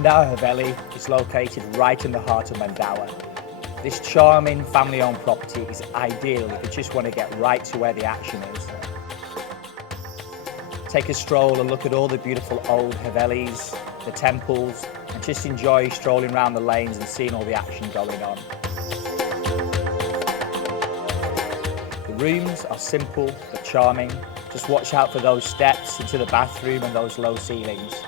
Mandawa Haveli is located right in the heart of Mandawa. This charming family-owned property is ideal if you just want to get right to where the action is. Take a stroll and look at all the beautiful old Havelis, the temples, and just enjoy strolling around the lanes and seeing all the action going on. The rooms are simple but charming. Just watch out for those steps into the bathroom and those low ceilings.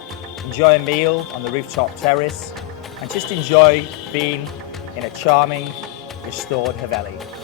Enjoy a meal on the rooftop terrace and just enjoy being in a charming, restored Haveli.